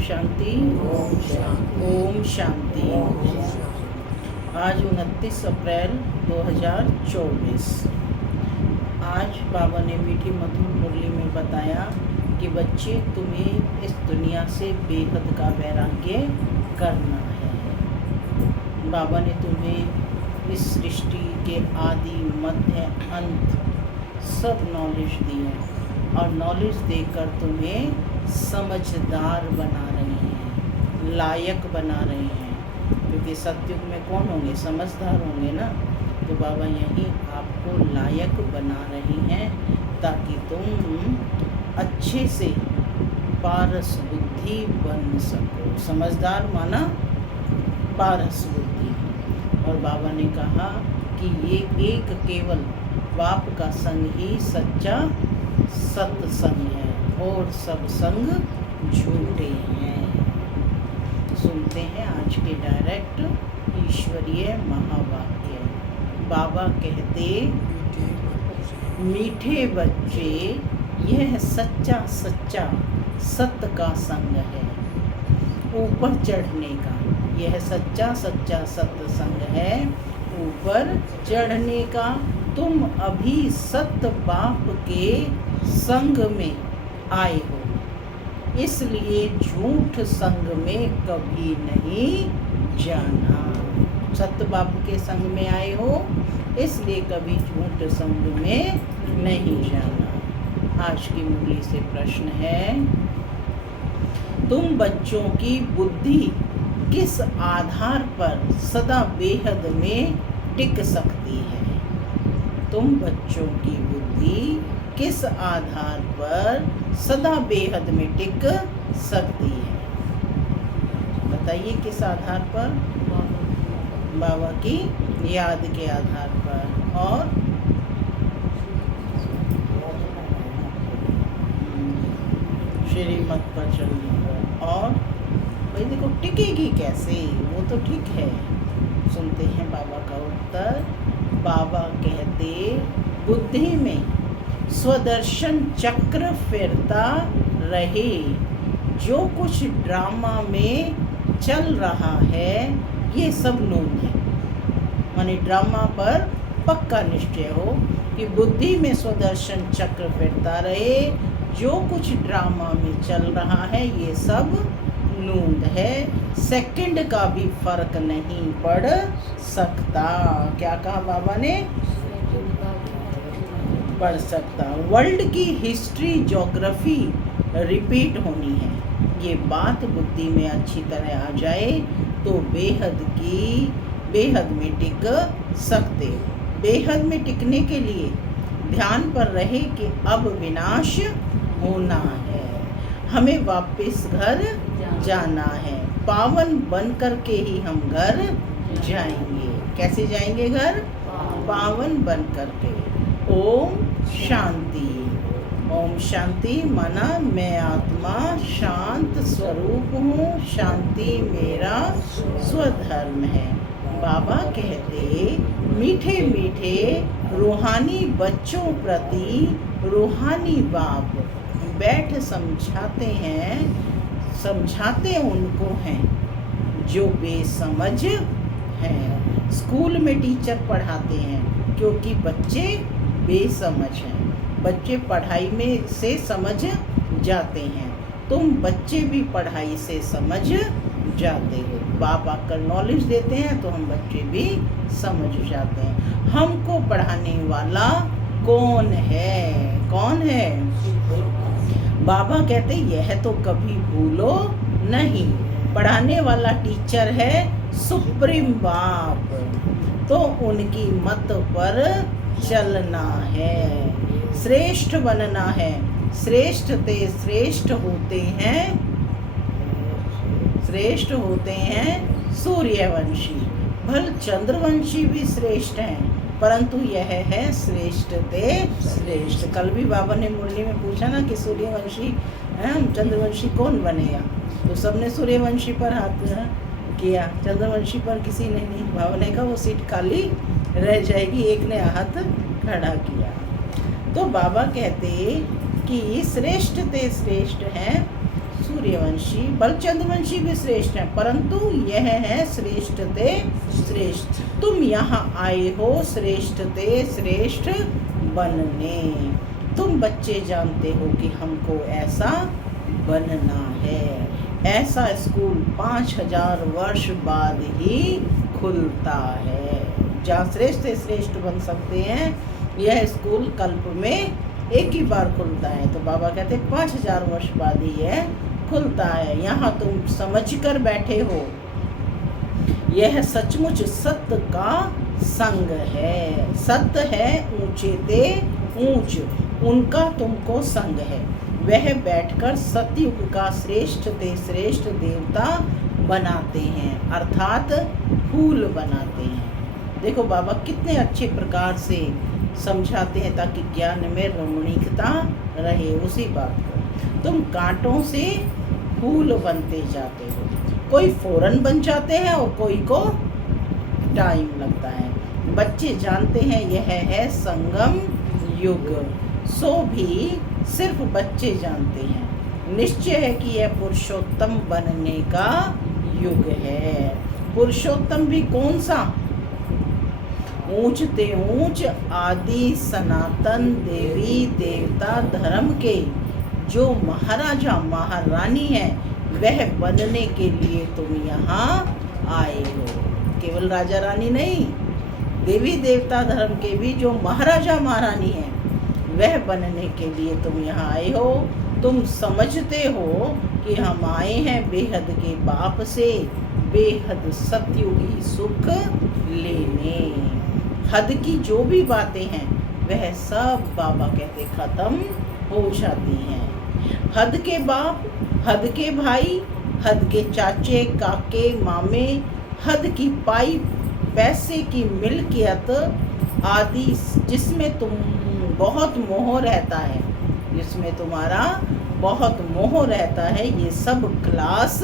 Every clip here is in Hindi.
शांति। ओम शांति। ओम शांति। आज 29 अप्रैल 2024। आज बाबा ने मीठी मधुर मुरली में बताया कि बच्चे, तुम्हें इस दुनिया से बेहद का वैराग्य करना है। बाबा ने तुम्हें इस सृष्टि के आदि मध्य अंत सब नॉलेज दी है और नॉलेज देकर तुम्हें समझदार बना रहे हैं, लायक बना रहे हैं, क्योंकि सतयुग में कौन होंगे? समझदार होंगे ना। तो बाबा यही आपको लायक बना रही हैं ताकि तुम अच्छे से पारस बुद्धि बन सको। समझदार माना पारस बुद्धि। और बाबा ने कहा कि ये एक केवल बाप का संग ही सच्चा सत्संग है और सब संग झूठे हैं। सुनते हैं आज के डायरेक्ट ईश्वरीय महावाक्य। बाबा कहते, मीठे बच्चे, यह सच्चा सच्चा सत्य का संग है ऊपर चढ़ने का। यह सच्चा सच्चा सत्य संग है ऊपर चढ़ने का। तुम अभी सत्य बाप के संग में आए हो, इसलिए झूठ संग में कभी नहीं जाना। सत्य बाप के संग में आए हो, इसलिए कभी झूठ संग में नहीं जाना। आज की मुरली से प्रश्न है, तुम बच्चों की बुद्धि किस आधार पर सदा बेहद में टिक सकती है? तुम बच्चों की बुद्धि किस आधार पर सदा बेहद में टिक सकती है? बताइए, किस आधार पर? बाबा की याद के आधार पर और श्रीमत पर चलने पर। और भाई देखो, टिकेगी कैसे? वो तो ठीक है। सुनते हैं बाबा का उत्तर। बाबा कहते, बुद्धि में स्वदर्शन चक्र फिरता रहे। जो कुछ ड्रामा में चल रहा है ये सब नून है। माने ड्रामा पर पक्का निश्चय हो कि बुद्धि में स्वदर्शन चक्र फिरता रहे। जो कुछ ड्रामा में चल रहा है ये सब नूंद है। सेकंड का भी फर्क नहीं पड़ सकता। क्या कहा बाबा ने? पढ़ सकता। वर्ल्ड की हिस्ट्री ज्योग्राफी रिपीट होनी है। ये बात बुद्धि में अच्छी तरह आ जाए तो बेहद में टिक सकते। बेहद में टिकने के लिए ध्यान पर रहे कि अब विनाश होना है, हमें वापस घर जाना है। पावन बन करके ही हम घर जाएंगे। कैसे जाएंगे घर? पावन बन करके। ओम शांति। ओम शांति माना मैं आत्मा शांत स्वरूप हूँ, शांति मेरा स्वधर्म है। बाबा कहते, मीठे मीठे रूहानी बच्चों प्रति रूहानी बाप बैठ समझाते उनको हैं जो बेसमझ हैं। स्कूल में टीचर पढ़ाते हैं क्योंकि बच्चे बेसमझ हैं। बच्चे पढ़ाई में से समझ जाते हैं। तुम बच्चे भी पढ़ाई से समझ जाते हो। बाप आकर नॉलेज देते हैं तो हम बच्चे भी समझ जाते हैं। हमको पढ़ाने वाला कौन है? कौन है? बाबा कहते, यह तो कभी भूलो नहीं, पढ़ाने वाला टीचर है सुप्रीम बाप। तो उनकी मत पर चलना है, श्रेष्ठ बनना है। श्रेष्ठ होते हैं सूर्यवंशी। भल चंद्रवंशी भी श्रेष्ठ हैं, परंतु यह है श्रेष्ठ ते श्रेष्ठ। कल भी बाबा ने मुरली में पूछा ना कि सूर्यवंशी चंद्रवंशी कौन बनेगा, तो सबने सूर्यवंशी पर हाथ किया, चंद्रवंशी पर किसी ने नहीं। बाबा ने कहा वो सीट खाली रह जाएगी, एक ने हाथ खड़ा किया। तो बाबा कहते कि श्रेष्ठ ते श्रेष्ठ हैं सूर्य सूर्यवंशी बलचंद्रवंशी भी श्रेष्ठ हैं, परंतु यह है श्रेष्ठ ते श्रेष्ठ। तुम यहाँ आए हो श्रेष्ठ ते श्रेष्ठ बनने। तुम बच्चे जानते हो कि हमको ऐसा बनना है। ऐसा स्कूल 5000 वर्ष बाद ही खुलता है। जहाँ श्रेष्ठ से श्रेष्ठ बन सकते हैं, यह स्कूल कल्प में एक ही बार खुलता है। तो बाबा कहते 5000 वर्ष बाद ही यह खुलता है। यहाँ तुम समझ कर बैठे हो, यह सचमुच सत्य का संग है। सत्य है ऊंचे ते ऊंच, उनका तुमको संग है। वह बैठकर सतयुग का श्रेष्ठ ते श्रेष्ठ देवता बनाते हैं, अर्थात फूल बनाते हैं। देखो बाबा कितने अच्छे प्रकार से समझाते हैं ताकि ज्ञान में रमणीकता रहे। उसी बात को तुम कांटों से फूल बनते जाते हो, कोई फौरन बन जाते हैं और कोई को टाइम लगता है। बच्चे जानते हैं यह है संगम युग, सो भी सिर्फ बच्चे जानते हैं। निश्चय है कि यह पुरुषोत्तम बनने का युग है। पुरुषोत्तम भी कौन सा? ऊंच ते ऊंच आदि सनातन देवी देवता धर्म के जो महाराजा महारानी है, वह बनने के लिए तुम यहाँ आए हो। केवल राजा रानी नहीं, देवी देवता धर्म के भी जो महाराजा महारानी हैं, वह बनने के लिए तुम यहाँ आए हो। तुम समझते हो कि हम आए हैं बेहद के बाप से बेहद सतयुगी सुख लेने। हद की जो भी बातें हैं वह सब बाबा कहते खत्म हो जाती हैं। हद के बाप, हद के भाई, हद के चाचे काके मामे, हद की पाई पैसे की मिल्कियत आदि जिसमें तुम बहुत मोह रहता है, जिसमें तुम्हारा बहुत मोह रहता है, ये सब क्लास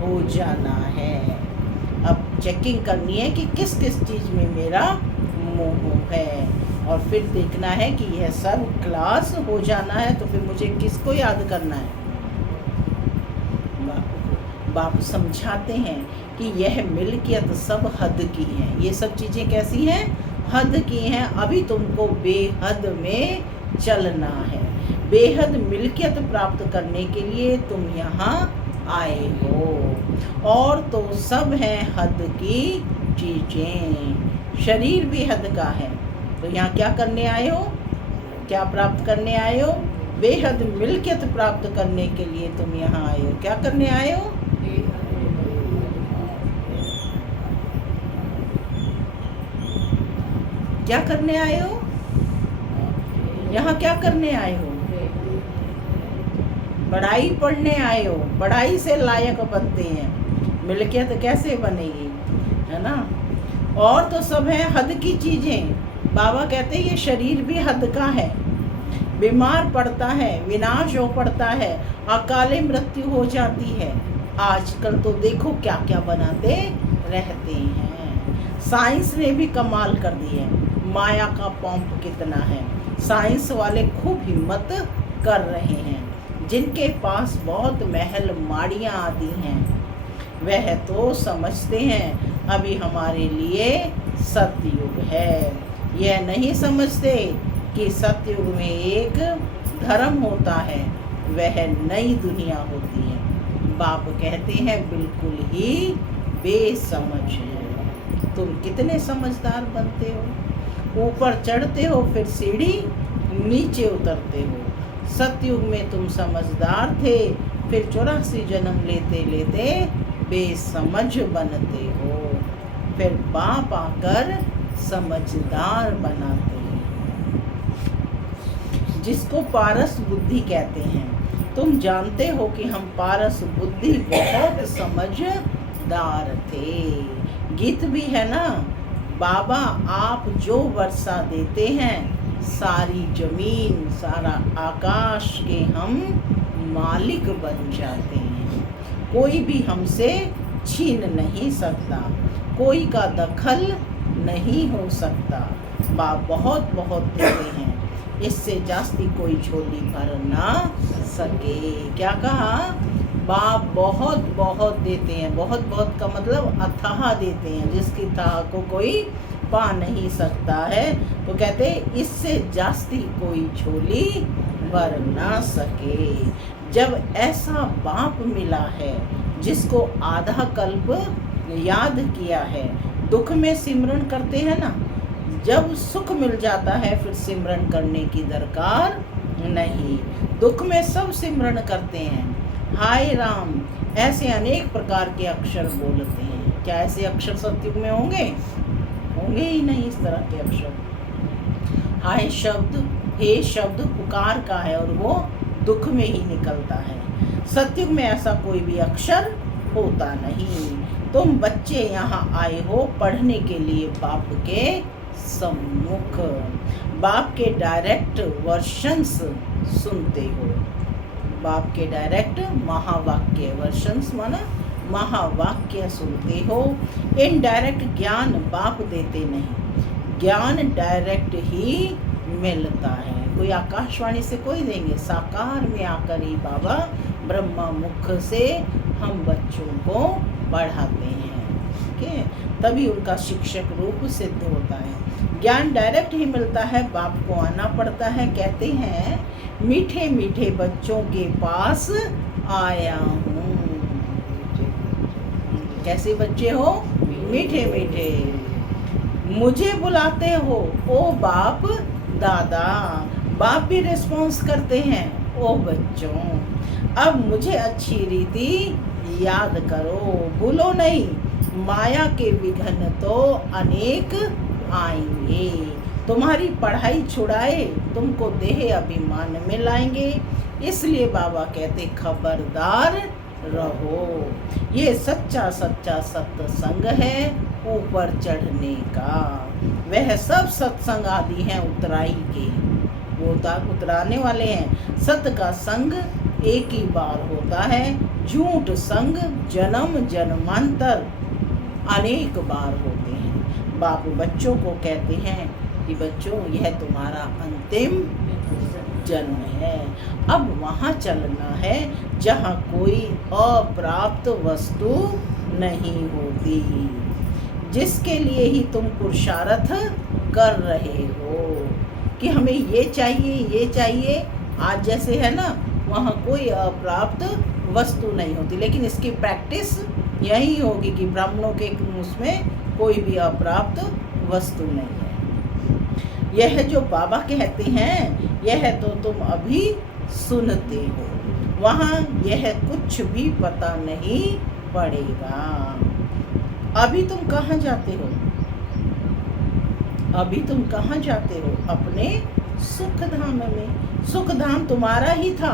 हो जाना है। अब चेकिंग करनी है कि किस किस चीज़ में मेरा मोह है, और फिर देखना है कि यह सब क्लास हो जाना है। तो फिर मुझे किसको याद करना है? बाप समझाते हैं कि यह मिल्कियत सब हद की है। ये सब चीज़ें कैसी हैं? हद की हैं। अभी तुमको बेहद में चलना है। बेहद मिल्कियत प्राप्त करने के लिए तुम यहाँ आए हो। और तो सब हैं हद की चीज़ें। शरीर भी हद का है। तो यहाँ क्या करने आए हो? क्या प्राप्त करने आए हो? बेहद मिल्कियत प्राप्त करने के लिए तुम यहाँ आए हो। क्या करने आए हो? क्या करने आए हो? यहाँ क्या करने आए हो? पढ़ाई पढ़ने आए हो। पढ़ाई से लायक बनते हैं। मिल्कियत कैसे बनेगी, है ना? और तो सब है हद की चीज़ें। बाबा कहते हैं ये शरीर भी हद का है। बीमार पड़ता है, विनाश हो पड़ता है, अकाले मृत्यु हो जाती है। आजकल तो देखो क्या क्या बनाते रहते हैं। साइंस ने भी कमाल कर दी है। माया का पंप कितना है। साइंस वाले खूब हिम्मत कर रहे हैं। जिनके पास बहुत महल माड़ियाँ आदि हैं, वह तो समझते हैं अभी हमारे लिए सतयुग है। यह नहीं समझते कि सतयुग में एक धर्म होता है, वह नई दुनिया होती है। बाप कहते हैं बिल्कुल ही बेसमझ है। तुम कितने समझदार बनते हो। ऊपर चढ़ते हो, फिर सीढ़ी नीचे उतरते हो। सतयुग में तुम समझदार थे, फिर 84 जन्म लेते लेते बेसमझ बनते हो। फिर बाप आकर समझदार बनाते हैं, जिसको पारस बुद्धि कहते हैं। तुम जानते हो कि हम पारस बुद्धि बहुत समझदार थे। गीत भी है ना, बाबा आप जो वर्षा देते हैं, सारी जमीन सारा आकाश के हम मालिक बन जाते हैं। कोई भी हमसे छीन नहीं सकता, कोई का दखल नहीं हो सकता। बाप बहुत बहुत देते हैं, इससे जास्ती कोई झोली भर ना सके। क्या कहा? बाप बहुत बहुत देते हैं, बहुत बहुत का मतलब अथाह देते हैं, जिसकी थाह को कोई पा नहीं सकता है। तो कहते इससे जास्ती कोई झोली भर ना सके। जब ऐसा बाप मिला है जिसको आधा कल्प याद किया है, दुख में सिमरन करते हैं ना, जब सुख मिल जाता है फिर सिमरन करने की दरकार नहीं। दुख में सब सिमरन करते हैं। हाय राम, ऐसे अनेक प्रकार के अक्षर बोलते हैं। क्या ऐसे अक्षर सतयुग में होंगे? होंगे ही नहीं इस तरह के अक्षर। हाय शब्द, हे शब्द पुकार का है और वो दुख में ही निकलता है। सतयुग में ऐसा कोई भी अक्षर होता नहीं। तुम बच्चे यहाँ आए हो पढ़ने के लिए बाप के सम्मुख, बाप के डायरेक्ट वर्शंस सुनते हो। बाप के डायरेक्ट महावाक्य, वर्शंस माना महावाक्य सुनते हो। इनडायरेक्ट ज्ञान बाप देते नहीं, ज्ञान डायरेक्ट ही मिलता है। कोई आकाशवाणी से कोई देंगे, साकार में आकर ही बाबा ब्रह्मा मुख से हम बच्चों को पढ़ाते हैं। ठीक है, तभी उनका शिक्षक रूप सिद्ध होता है। ज्ञान डायरेक्ट ही मिलता है, बाप को आना पड़ता है। कहते हैं मीठे मीठे बच्चों के पास आया हूँ। कैसे बच्चे हो? मीठे मीठे। मुझे बुलाते हो ओ बाप दादा। बाप भी रिस्पॉन्स करते हैं, ओ बच्चों अब मुझे अच्छी रीति याद करो, भूलो नहीं, माया के विघ्न तो अनेक आएंगे। तुम्हारी पढ़ाई छुड़ाए तुमको देह अभिमान में लाएंगे। इसलिए बाबा कहते खबरदार रहो। ये सच्चा सच्चा सत्संग है ऊपर चढ़ने का। वह सब सत्संग आदि हैं उतराई के, वो उतराने वाले हैं। सत्य का संग एक ही बार होता है, झूठ संग जन्म जन्मांतर अनेक बार होते हैं। बाप बच्चों को कहते हैं कि बच्चों यह तुम्हारा अंतिम जन्म है। अब वहाँ चलना है जहाँ कोई अप्राप्त वस्तु नहीं होती, जिसके लिए ही तुम पुरुषार्थ कर रहे हो कि हमें ये चाहिए ये चाहिए। आज जैसे है ना, वहाँ कोई अप्राप्त वस्तु नहीं होती, लेकिन इसकी प्रैक्टिस यही होगी कि ब्राह्मणों के उसमें कोई भी अप्राप्त वस्तु नहीं है। यह जो बाबा कहते हैं यह तो तुम अभी सुनते हो, वहाँ यह कुछ भी पता नहीं पड़ेगा। अभी तुम कहाँ जाते हो? अभी तुम कहाँ जाते हो? अपने सुख धाम में। सुख धाम तुम्हारा ही था।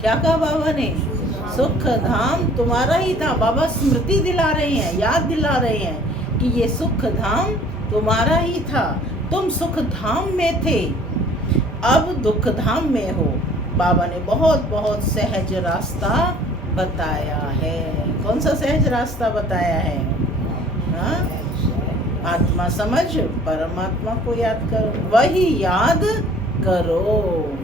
क्या कहा बाबा ने? सुख धाम तुम्हारा ही था। बाबा स्मृति दिला रहे हैं, याद दिला रहे हैं कि ये सुख धाम तुम्हारा ही था। तुम सुख धाम में थे, अब दुख धाम में हो। बाबा ने बहुत बहुत सहज रास्ता बताया है। कौन सा सहज रास्ता बताया है? हाँ? आत्मा समझ, परमात्मा को याद करो, वही याद करो।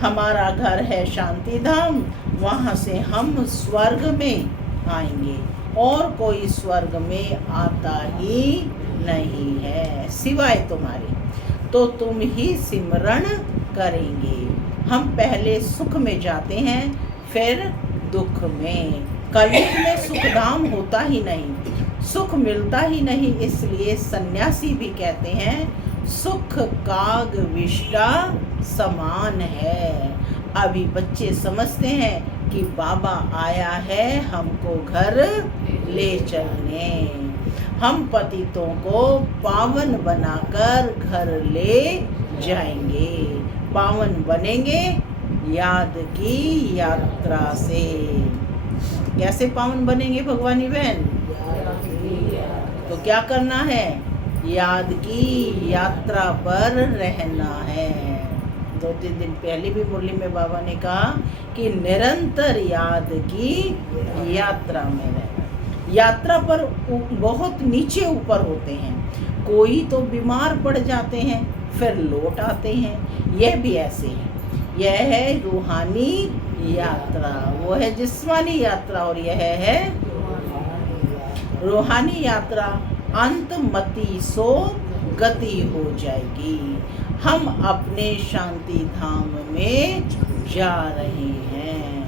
हमारा घर है शांति धाम, वहाँ से हम स्वर्ग में आएंगे और कोई स्वर्ग में आता ही नहीं है सिवाय तुम्हारे। तो तुम ही सिमरण करेंगे। हम पहले सुख में जाते हैं फिर दुख में। कलयुग में सुख धाम होता ही नहीं, सुख मिलता ही नहीं। इसलिए सन्यासी भी कहते हैं सुख काग विष्टा समान है। अभी बच्चे समझते हैं कि बाबा आया है हमको घर ले चलने। हम पतितों को पावन बनाकर घर ले जाएंगे। पावन बनेंगे याद की यात्रा से। कैसे पावन बनेंगे भगवानी बहन? तो क्या करना है? याद की यात्रा पर रहना है। 2-3 दिन पहले भी मुरली में बाबा ने कहा कि निरंतर याद की यात्रा में रहना। यात्रा पर बहुत नीचे ऊपर होते हैं, कोई तो बीमार पड़ जाते हैं फिर लौट आते हैं। यह भी ऐसे है। यह है रूहानी यात्रा, वो है जिस्मानी यात्रा और यह है रूहानी यात्रा। अंतमति सो गति हो जाएगी। हम अपने शांति धाम में जा रहे हैं।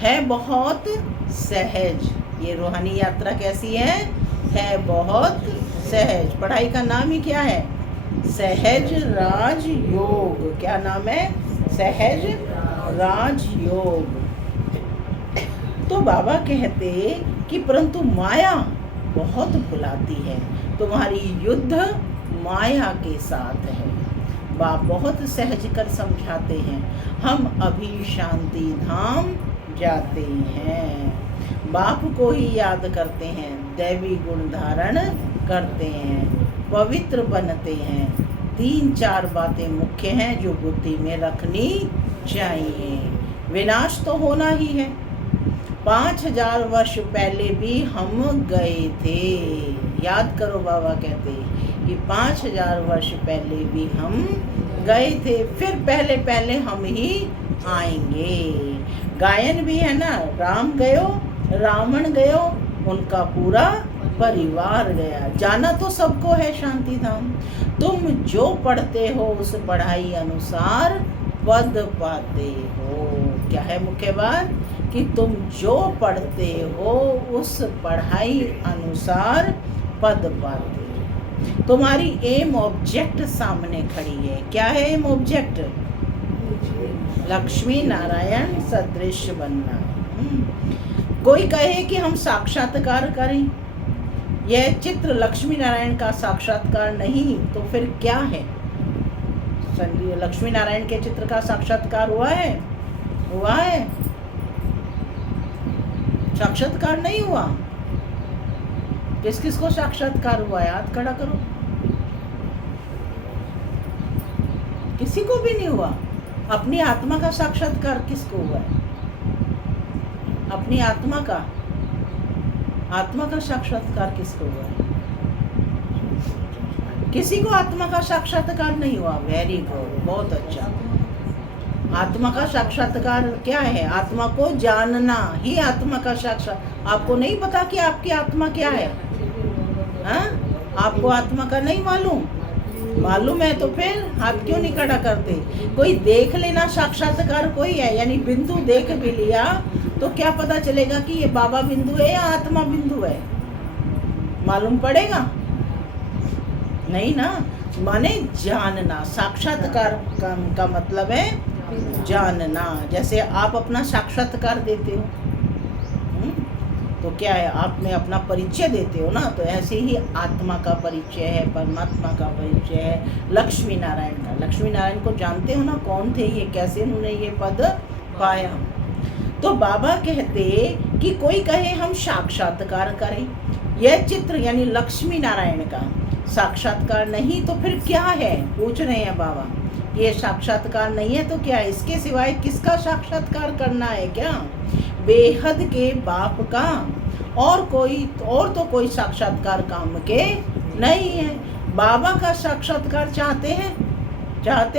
है बहुत सहज। ये रूहानी यात्रा कैसी है बहुत सहज। पढ़ाई का नाम ही क्या है? सहज राज योग। क्या नाम है? सहज राज योग। तो बाबा कहते कि परंतु माया बहुत बुलाती है, तुम्हारी युद्ध माया के साथ है। बाप बहुत सहज कर समझाते हैं। हम अभी शांति धाम जाते हैं, बाप को ही याद करते हैं, दैवी गुण धारण करते हैं, पवित्र बनते हैं। 3-4 बातें मुख्य हैं जो बुद्धि में रखनी चाहिए। विनाश तो होना ही है। 5000 वर्ष पहले भी हम गए थे। याद करो, बाबा कहते कि 5000 वर्ष पहले भी हम गए थे, फिर पहले हम ही आएंगे। गायन भी है ना, राम गयो रावण गयो, उनका पूरा परिवार गया। जाना तो सबको है शांति धाम। तुम जो पढ़ते हो उस पढ़ाई अनुसार पद पाते हो। क्या है मुख्य बात? कि तुम जो पढ़ते हो उस पढ़ाई अनुसार पद पाते हो। तुम्हारी एम ऑब्जेक्ट सामने खड़ी है। क्या है एम ऑब्जेक्ट? लक्ष्मी नारायण सदृश बनना। कोई कहे कि हम साक्षात्कार करें, यह चित्र लक्ष्मी नारायण का साक्षात्कार नहीं तो फिर क्या है? लक्ष्मी नारायण के चित्र का साक्षात्कार हुआ है? हुआ है? साक्षात्कार नहीं हुआ। किस किस को साक्षात्कार हुआ है? हाथ खड़ा करो। किसी को भी नहीं हुआ। अपनी आत्मा का साक्षात्कार किसको हुआ है? अपनी आत्मा का साक्षात्कार किसको हुआ है? किसी को आत्मा का साक्षात्कार नहीं हुआ। वेरी गुड, बहुत अच्छा। आत्मा का साक्षात्कार क्या है? आत्मा को जानना ही आत्मा का साक्षात। आपको नहीं पता कि आपकी आत्मा क्या है? हाँ? आपको आत्मा का नहीं मालूम? मालूम है तो फिर हाथ क्यों नहीं खड़ा करते? कोई देख लेना साक्षात्कार कोई है, यानी बिंदु देख भी लिया तो क्या पता चलेगा कि ये बाबा बिंदु है या आत्मा बिंदु है? मालूम पड़ेगा नहीं ना। माने जानना। साक्षात्कार का मतलब है जानना। जैसे आप अपना साक्षात्कार देते हो तो क्या है? आप में अपना परिचय देते हो ना, तो ऐसे ही आत्मा का परिचय है, परमात्मा का परिचय है, लक्ष्मी नारायण का। लक्ष्मी नारायण को जानते हो ना, कौन थे ये, कैसे उन्होंने ये पद पाया। तो बाबा कहते कि कोई कहे हम साक्षात्कार करें, यह चित्र यानी लक्ष्मी नारायण का साक्षात्कार नहीं तो फिर क्या है? पूछ रहे हैं बाबा। ये साक्षात्कार नहीं है तो क्या? इसके सिवाय किसका साक्षात्कार करना है? क्या बेहद के बाप का? और तो कोई साक्षात्कार काम के नहीं है। बाबा का साक्षात्कार चाहते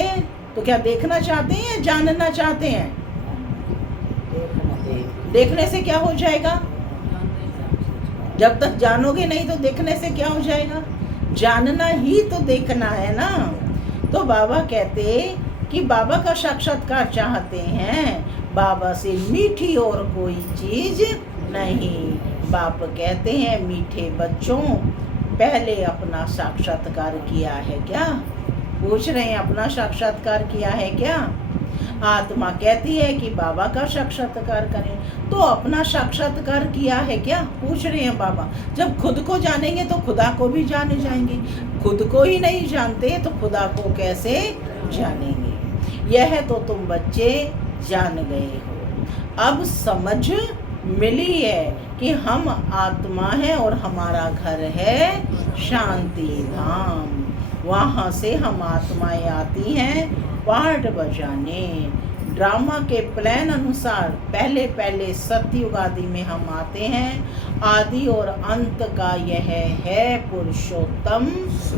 हैं तो क्या देखना चाहते हैं या जानना चाहते हैं? देखने से क्या हो जाएगा? जब तक जानोगे नहीं तो देखने से क्या हो जाएगा? जानना ही तो देखना है ना। तो बाबा कहते कि बाबा का साक्षात्कार चाहते हैं, बाबा से मीठी और कोई चीज नहीं। बाप कहते हैं मीठे बच्चों, पहले अपना साक्षात्कार किया है क्या? पूछ रहे हैं अपना साक्षात्कार किया है क्या? आत्मा कहती है कि बाबा का साक्षात्कार करें, तो अपना साक्षात्कार किया है क्या? पूछ रहे हैं बाबा। जब खुद को जानेंगे तो खुदा को भी जाने जाएंगे। खुद को ही नहीं जानते तो खुदा को कैसे जानेंगे? यह तो तुम बच्चे जान गए हो। अब समझ मिली है कि हम आत्मा है और हमारा घर है शांति धाम। वहाँ से हम आत्माएं आती हैं पार्ट बजाने। ड्रामा के प्लान अनुसार पहले सतयुग आदि में हम आते हैं। आदि और अंत का यह है पुरुषोत्तम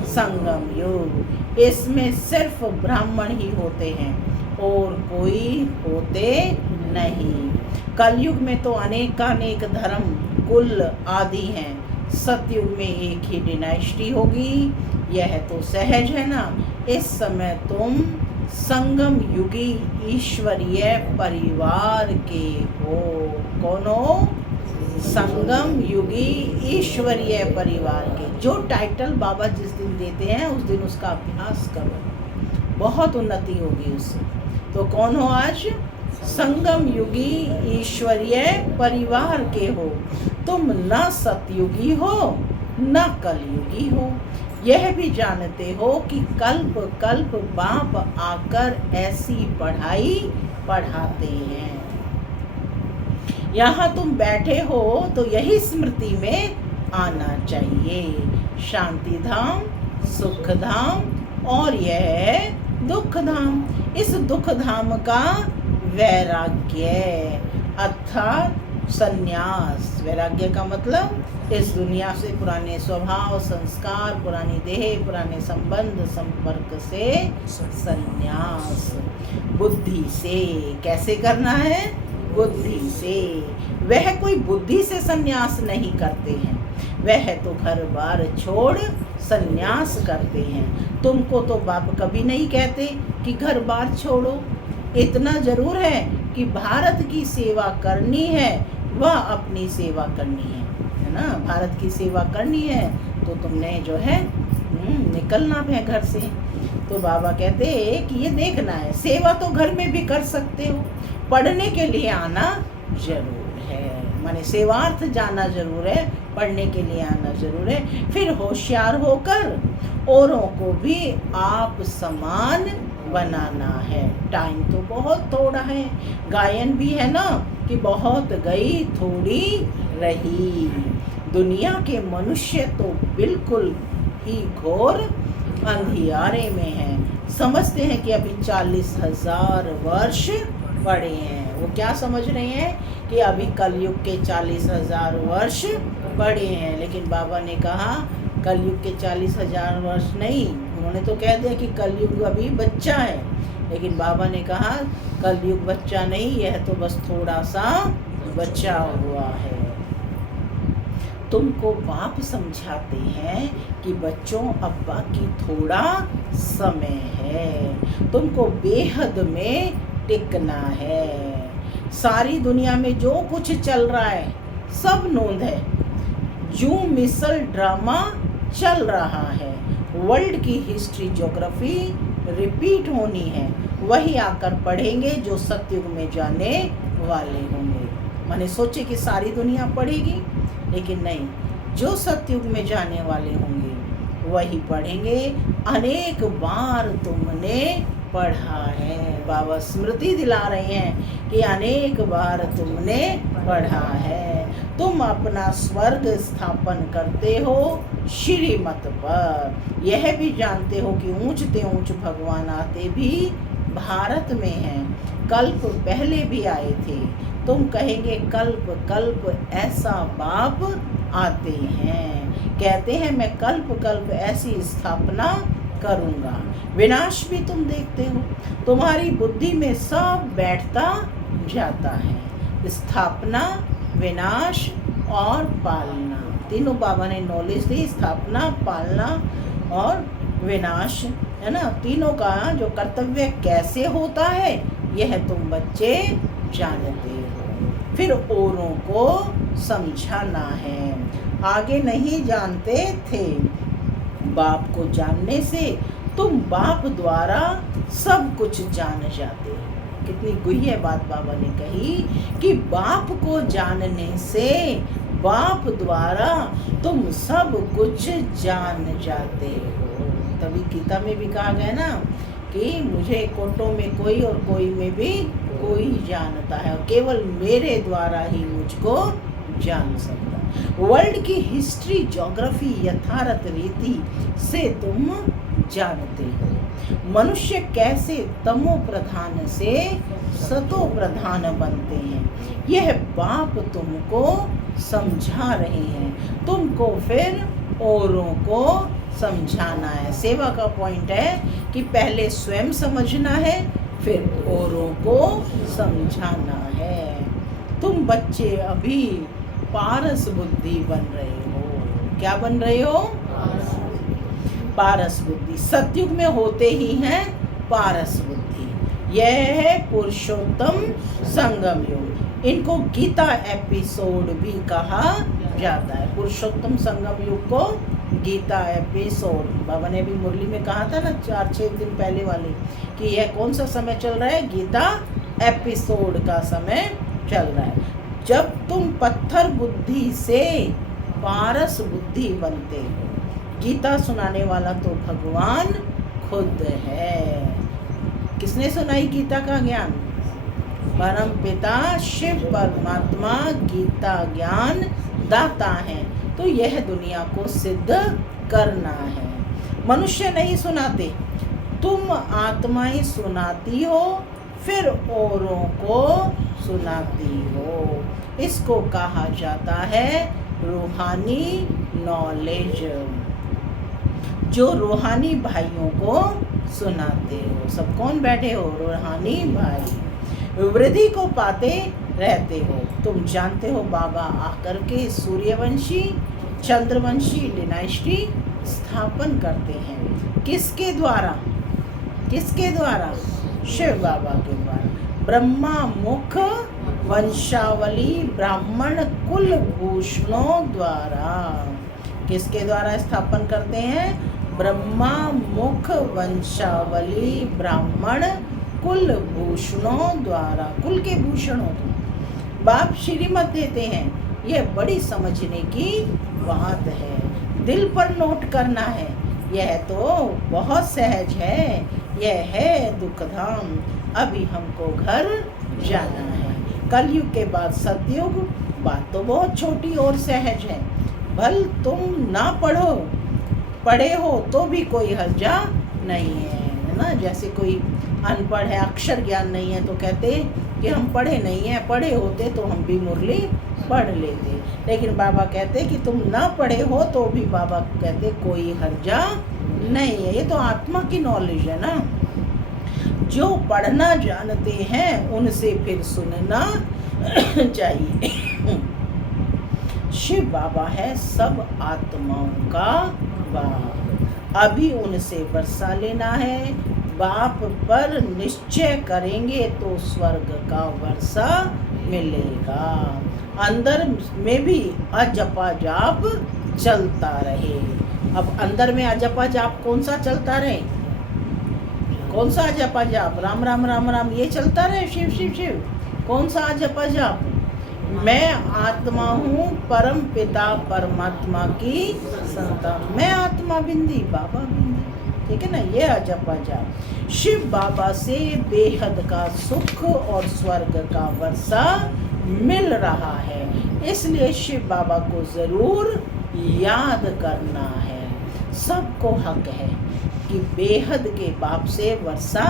संगम युग। इसमें सिर्फ ब्राह्मण ही होते हैं। और कोई होते नहीं। कलयुग में तो अनेकानेक धर्म कुल आदि हैं, सतयुग में एक ही डिनाइस्टी होगी, यह तो सहज है ना। इस समय तुम संगम युगी ईश्वरीय परिवार के हो। कौन हो? संगम युगी ईश्वरीय परिवार के। जो टाइटल बाबा जिस दिन देते हैं उस दिन उसका अभ्यास करो, बहुत उन्नति होगी उससे। तो कौन हो आज? संगम युगी ईश्वरीय परिवार के हो। तुम न सतयुगी हो न कलयुगी हो। यह भी जानते हो कि कल्प कल्प बाप आकर ऐसी पढ़ाई पढ़ाते हैं। यहाँ तुम बैठे हो तो यही स्मृति में आना चाहिए। शांति धाम, सुख धाम और यह दुख धाम। इस दुख धाम का वैराग्य अर्थात संन्यास। वैराग्य का मतलब इस दुनिया से पुराने स्वभाव, संस्कार, पुरानी देह, पुराने संबंध, संपर्क से संन्यास। बुद्धि से। कैसे करना है? बुद्धि से। वह कोई बुद्धि से संन्यास नहीं करते हैं, वह तो घर बार छोड़ संन्यास करते हैं। तुमको तो बाप कभी नहीं कहते कि घर बार छोड़ो। इतना जरूर है कि भारत की सेवा करनी है, वह अपनी सेवा करनी है ना। भारत की सेवा करनी है तो तुमने जो है निकलना है घर से। तो बाबा कहते हैं कि ये देखना है, सेवा तो घर में भी कर सकते हो, पढ़ने के लिए आना जरूर है। माने सेवार्थ जाना जरूर है, पढ़ने के लिए आना जरूर है। फिर होशियार होकर औरों को भी आप समान बनाना है। टाइम तो बहुत थोड़ा है। गायन भी है ना कि बहुत गई थोड़ी रही। दुनिया के मनुष्य तो बिल्कुल ही घोर अंधियारे में हैं। समझते हैं कि अभी 40,000 वर्ष पड़े हैं। वो क्या समझ रहे हैं कि अभी कलयुग के 40,000 वर्ष पड़े हैं। लेकिन बाबा ने कहा कलयुग के 40,000 वर्ष नहीं। उन्होंने तो कह दिया कि कलयुग अभी बच्चा है, लेकिन बाबा ने कहा कलयुग बच्चा नहीं, यह तो बस थोड़ा सा बचा हुआ है। तुमको बाप समझाते हैं कि बच्चों अब बाकी थोड़ा समय है, तुमको बेहद में टिकना है। सारी दुनिया में जो कुछ चल रहा है सब नोंद है। जूम मिसल ड्रामा चल रहा है। वर्ल्ड की हिस्ट्री ज्योग्राफी रिपीट होनी है। वही आकर पढ़ेंगे जो सतयुग में जाने वाले होंगे। मैंने सोचे कि सारी दुनिया पढ़ेगी, लेकिन नहीं, जो सतयुग में जाने वाले होंगे वही पढ़ेंगे। अनेक बार तुमने पढ़ा है। बाबा स्मृति दिला रहे हैं कि अनेक बार तुमने पढ़ा है। तुम अपना स्वर्ग स्थापन करते हो श्रीमत पर। यह भी जानते हो कि ऊंचते ऊंच भगवान आते भी भारत में हैं। कल्प पहले भी आए थे। तुम कहेंगे कल्प कल्प ऐसा बाप आते हैं। कहते हैं मैं कल्प कल्प ऐसी स्थापना करूँगा। विनाश भी तुम देखते हो। तुम्हारी बुद्धि में सब बैठता जाता है। स्थापना, विनाश और पालना, तीनों बाबा ने नॉलेज दी। स्थापना, पालना और विनाश, है ना। तीनों का जो कर्तव्य कैसे होता है यह तुम बच्चे जानते हो। फिर औरों को समझाना है। आगे नहीं जानते थे, बाप को जानने से तुम बाप द्वारा सब कुछ जान जाते हो। कितनी गुह्य बात बाबा ने कही कि बाप को जानने से बाप द्वारा तुम सब कुछ जान जाते हो। तभी गीता में भी कहा गया ना कि मुझे कोटों में कोई और कोई में भी कोई जानता है, और केवल मेरे द्वारा ही मुझको जान सकता। वर्ल्ड की हिस्ट्री ज्योग्राफी यथार्थ रीति से तुम जानते हो। मनुष्य कैसे तमो प्रधान से सतो प्रधान बनते हैं, यह बाप तुमको समझा रहे हैं। तुमको फिर औरों को समझाना है। सेवा का पॉइंट है कि पहले स्वयं समझना है, फिर औरों को समझाना है। तुम बच्चे अभी पारस बुद्धि बन रहे हो। क्या बन रहे हो? पारस बुद्धि। सतयुग में होते ही हैं पारस बुद्धि। यह है पुरुषोत्तम संगम युग। इनको गीता एपिसोड भी कहा जाता है। पुरुषोत्तम संगम युग को गीता एपिसोड, बाबा ने भी मुरली में कहा था ना 4-6 दिन पहले वाले, कि यह कौन सा समय चल रहा है? गीता एपिसोड का समय चल रहा है। जब तुम पत्थर बुद्धि से पारस बुद्धि बनते हो। गीता सुनाने वाला तो भगवान खुद है। किसने सुनाई गीता का ज्ञान? परम पिता शिव परमात्मा गीता ज्ञान दाता है। तो यह दुनिया को सिद्ध करना है। मनुष्य नहीं सुनाते, तुम आत्माएं सुनाती हो, फिर औरों को सुनाती हो। इसको कहा जाता है रूहानी नॉलेज, जो रूहानी भाइयों को सुनाते हो। सब कौन बैठे हो? रूहानी भाई। वृद्धि को पाते रहते हो। तुम जानते हो बाबा आकर के सूर्यवंशी चंद्रवंशी डिनाइस्टी स्थापन करते हैं। किसके द्वारा? किसके द्वारा? शिव बाबा के द्वारा। ब्रह्मा मुख वंशावली ब्राह्मण कुल भूषणों द्वारा। किसके द्वारा स्थापन करते हैं? ब्रह्मा मुख वंशावली ब्राह्मण कुल भूषणों द्वारा। कुल के भूषण हो तुम। बाप श्रीमत देते हैं। यह बड़ी समझने की बात है। दिल पर नोट करना है। यह तो बहुत सहज है। यह है दुखधाम। अभी हमको घर जाना है। कलयुग के बाद सतयुग। बात तो बहुत छोटी और सहज है। भल तुम ना पढ़े हो तो भी कोई हर्जा नहीं है ना। जैसे कोई अनपढ़ है, अक्षर ज्ञान नहीं है, तो कहते कि हम पढ़े नहीं हैं। पढ़े होते तो हम भी मुरली पढ़ लेते। लेकिन बाबा कहते कि तुम ना पढ़े हो तो भी बाबा कहते कोई हर्जा नहीं है। ये तो आत्मा की नॉलेज है ना। जो पढ़ना जानते हैं उनसे फिर सुनना चाहिए। शिव बाबा है सब आत्माओं का बाप। अभी उनसे वर्षा लेना है। बाप पर निश्चय करेंगे तो स्वर्ग का वर्षा मिलेगा। अंदर में भी अजपा जाप चलता रहे। अब अंदर में अजपा जाप कौन सा चलता रहे? कौन सा अजपा जाप? राम राम राम राम ये चलता रहे। शिव शिव शिव। कौन सा अजपा जाप? मैं आत्मा हूँ परम पिता परमात्मा की संतान। मैं आत्मा बिंदी बाबा बिंदी। ठीक है ना। ये अजपा जाप। शिव बाबा से बेहद का सुख और स्वर्ग का वर्षा मिल रहा है। इसलिए शिव बाबा को जरूर याद करना है। सबको हक है कि बेहद के बाप से वर्षा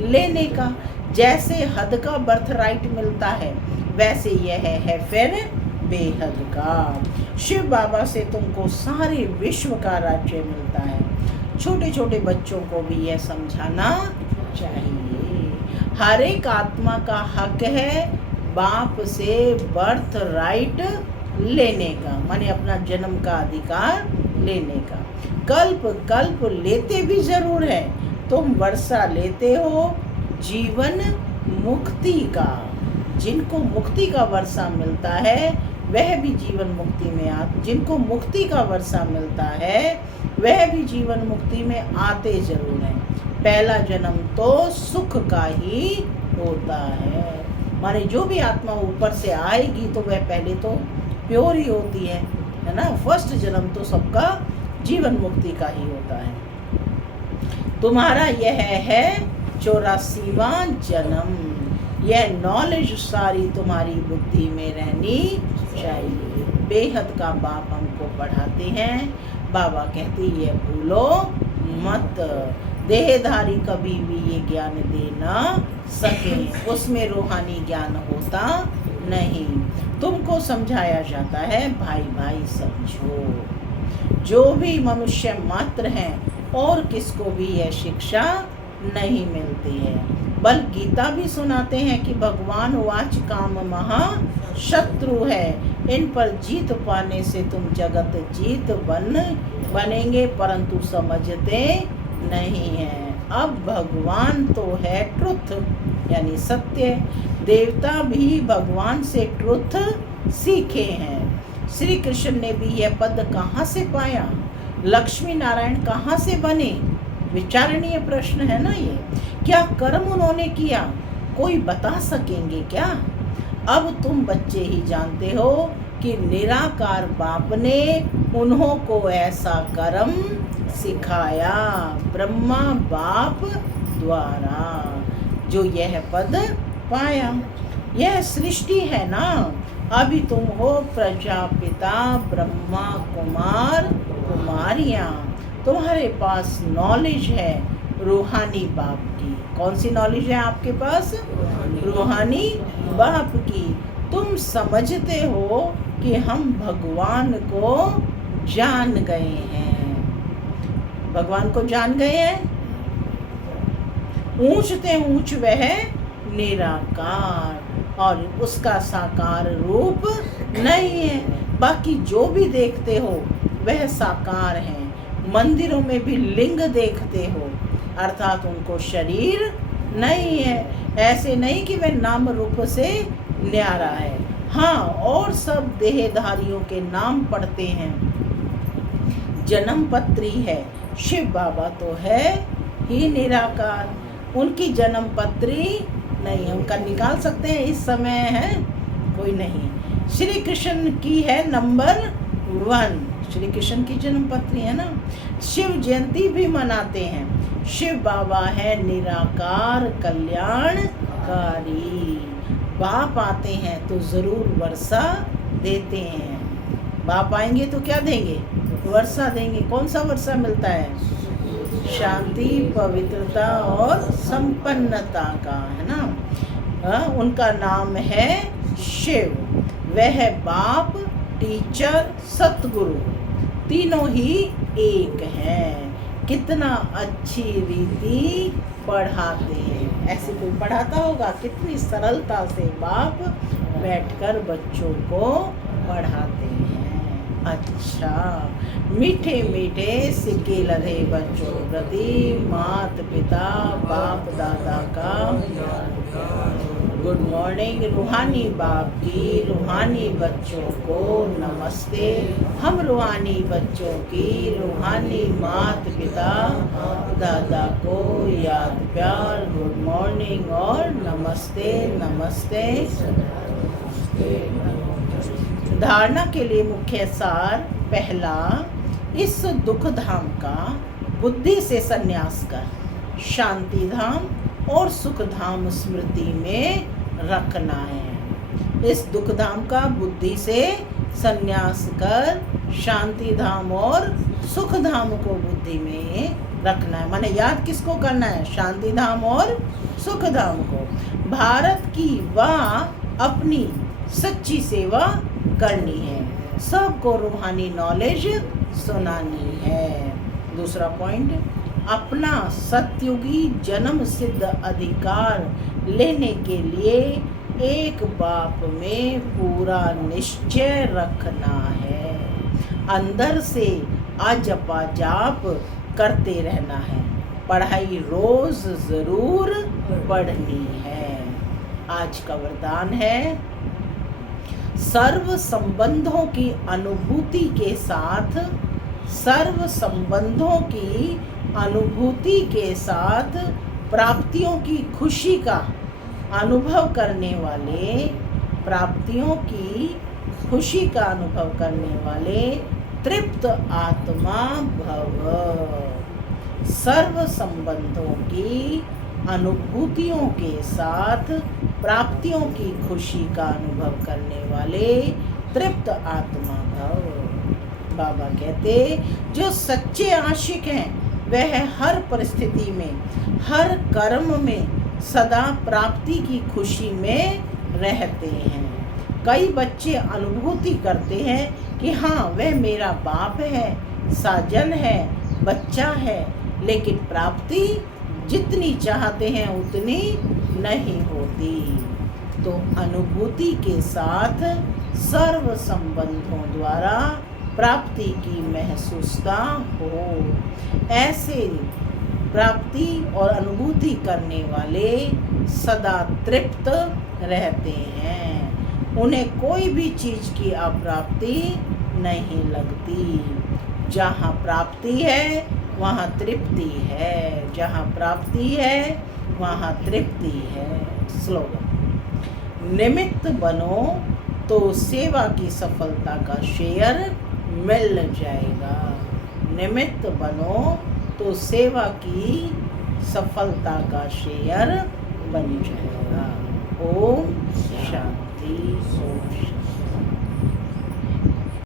लेने का। जैसे हद का बर्थ राइट मिलता है, वैसे यह है फिर बेहद का। शिव बाबा से तुमको सारे विश्व का राज्य मिलता है। छोटे छोटे बच्चों को भी यह समझाना चाहिए। हर एक आत्मा का हक है बाप से बर्थ राइट लेने का, माने अपना जन्म का अधिकार लेने का। कल्प कल्प लेते भी जरूर है। तुम वर्षा लेते हो जीवन मुक्ति का। जिनको मुक्ति का वर्षा मिलता है वह भी जीवन मुक्ति में जिनको मुक्ति का वर्षा मिलता है वह भी जीवन मुक्ति में आते जरूर हैं। पहला जन्म तो सुख का ही होता है। माने जो भी आत्मा ऊपर से आएगी तो वह पहले तो प्योर ही होती है ना। फर्स्ट जन्म तो सबका जीवन मुक्ति का ही होता है। तुम्हारा यह है 84वां जन्म। यह नॉलेज सारी तुम्हारी बुद्धि में रहनी चाहिए। बेहद का बाप हमको पढ़ाते हैं। बाबा कहते ये भूलो मत। देहधारी कभी भी ये ज्ञान दे ना सके, उसमें रूहानी ज्ञान होता नहीं। तुमको समझाया जाता है भाई भाई समझो। जो भी मनुष्य मात्र हैं और किसको भी यह शिक्षा नहीं मिलती है। बल गीता भी सुनाते हैं कि भगवान वाच काम महा शत्रु है, इन पर जीत पाने से तुम जगत जीत बनेंगे, परंतु समझते नहीं हैं। अब भगवान तो है ट्रुथ यानी सत्य, देवता भी भगवान से ट्रुथ सीखे हैं। श्री कृष्ण ने भी यह पद कहाँ से पाया, लक्ष्मी नारायण कहाँ से बने, विचारणीय प्रश्न है ना ये। क्या कर्म उन्होंने किया, कोई बता सकेंगे क्या? अब तुम बच्चे ही जानते हो कि निराकार बाप ने उन्हों को ऐसा कर्म सिखाया ब्रह्मा बाप द्वारा, जो यह पद पाया। यह सृष्टि है ना, अभी तुम हो प्रजापिता ब्रह्मा कुमार कुमारियाँ, तुम्हारे पास नॉलेज है रूहानी बाप की। कौन सी नॉलेज है आपके पास? रूहानी बाप की। तुम समझते हो कि हम भगवान को जान गए हैं, भगवान को जान गए हैं। ऊंचते ऊंच वह निराकार और उसका साकार रूप नहीं है। बाकी जो भी देखते हो वह साकार है। मंदिरों में भी लिंग देखते हो, अर्थात उनको शरीर नहीं है। ऐसे नहीं कि वह नाम रूप से न्यारा है। हाँ, और सब देहधारियों के नाम पढ़ते हैं। जन्म पत्री है, शिव बाबा तो है ही निराकार, उनकी जन्म पत्री नहीं है। उनका निकाल सकते हैं, इस समय है कोई नहीं। श्री कृष्ण की है नंबर 1, श्री कृष्ण की जन्म पत्री है ना। शिव जयंती भी मनाते हैं। शिव बाबा है निराकार कल्याणकारी। बाप आते हैं तो ज़रूर वर्षा देते हैं। बाप आएंगे तो क्या देंगे? वर्षा देंगे। कौन सा वर्षा मिलता है? शांति, पवित्रता और संपन्नता का, है ना। उनका नाम है शिव। वह बाप, टीचर, सतगुरु तीनों ही एक हैं। कितना अच्छी रीति पढ़ाते हैं। ऐसे कोई पढ़ाता होगा? कितनी सरलता से बाप बैठकर बच्चों को पढ़ाते हैं। अच्छा, मीठे मीठे सिक्के लधे बच्चों प्रति मात पिता बाप दादा का गुड मॉर्निंग। रूहानी बाप की रूहानी बच्चों को नमस्ते। हम रूहानी बच्चों की रूहानी मात पिता दादा को याद प्यार गुड मॉर्निंग और नमस्ते नमस्ते। धारणा के लिए मुख्य सार पहला, इस दुख धाम का बुद्धि से संन्यास कर शांति धाम और सुख धाम स्मृति में रखना है। इस दुख धाम का बुद्धि से संन्यास कर शांति धाम और सुख धाम को बुद्धि में रखना है। माने याद किसको करना है? शांति धाम और सुख धाम को। भारत की व अपनी सच्ची सेवा करनी है, सबको रूहानी नॉलेज सुनानी है। दूसरा पॉइंट, अपना सत्युगी जन्म सिद्ध अधिकार लेने के लिए एक बाप में पूरा निश्चय रखना है। अंदर से अजपा जाप करते रहना है। पढ़ाई रोज जरूर पढ़नी है। आज का वरदान है, सर्व संबंधों की अनुभूति के साथ, सर्व संबंधों की अनुभूति के साथ प्राप्तियों की खुशी का अनुभव करने वाले, प्राप्तियों की खुशी का अनुभव करने वाले तृप्त आत्मा भव। सर्व संबंधों की अनुभूतियों के साथ प्राप्तियों की खुशी का अनुभव करने वाले तृप्त आत्मा भव। बाबा कहते, जो सच्चे आशिक हैं वह हर परिस्थिति में, हर कर्म में सदा प्राप्ति की खुशी में रहते हैं। कई बच्चे अनुभूति करते हैं कि हाँ वह मेरा बाप है, साजन है, बच्चा है, लेकिन प्राप्ति जितनी चाहते हैं उतनी नहीं होती। तो अनुभूति के साथ सर्व संबंधों द्वारा प्राप्ति की महसूसता हो। ऐसे प्राप्ति और अनुभूति करने वाले सदा तृप्त रहते हैं। उन्हें कोई भी चीज़ की अप्राप्ति नहीं लगती। जहाँ प्राप्ति है वहाँ तृप्ति है, जहाँ प्राप्ति है वहाँ तृप्ति है। स्लोगन: निमित्त बनो तो सेवा की सफलता का शेयर मिल जाएगा। निमित्त बनो तो सेवा की सफलता का शेयर बन जाएगा। ओम शांति। ओम शांति।